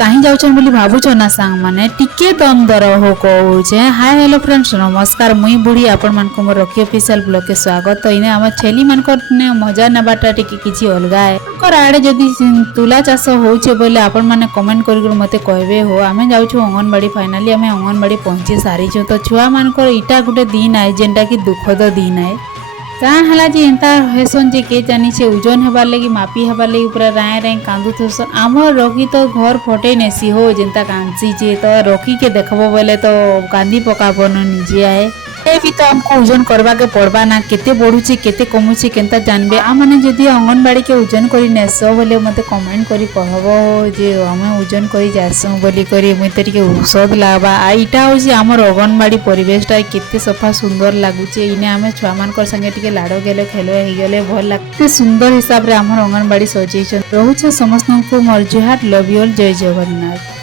कहीं जाऊछन बोली भावुछ ना सांग माने टिके दम दर हो कहूचे। हाय हेलो फ्रेंड्स नमस्कार मुई बुढ़ी आपण मान को मोर रॉकी ऑफिशियल ब्लॉग के स्वागत। तो इने हम छेली मान को ने मजा नबाटा टिके किछि अलगा है कर आड़े जदी तुला चाष होउछे बोले आपण माने कमेंट करि कर मते कहबे हो। आमे जाउछु अंगनबाड़ी फाइनली आमे अंगनबाड़ी पहुंची सारी छु। तो छुआ मान को इटा गुटे दिन आए जेंटा कि दुखद दिन आए काँ हला जे एंता हेसन जे के जानी छे ओजन हेबार लगी मापी हेबार लगी पूरा राय राय कांदु थसन। आमर रॉकी तो घर फटे नेसी हो जेंता कांसी जे तो रॉकी के देखबो बोले तो कांदी पकाबो न निजे आए ए भी तो हमको ओजन करबा के पड़बा ना केते बढ़ुची केते कमुची केंता जानबे। आ माने जदी अंगनबाड़ी के ओजन करी नेसो बोले मते कमेंट करी कहबो जे हमें ओजन करी जासो बोली करी मते टिके औषध लाबा। आ इटा हो जे हमर अंगनबाड़ी परिवेशटा केते सफा सुंदर लागुचे। इने हमें छुआ मानकर संगे टिके लाडो गेले खेलो हे गेले भल लागते सुंदर हिसाब रे हमर अंगनबाड़ी सजेइछन। रहउछ समस्त को मोर जुहार लव यू ऑल जय जगन्नाथ।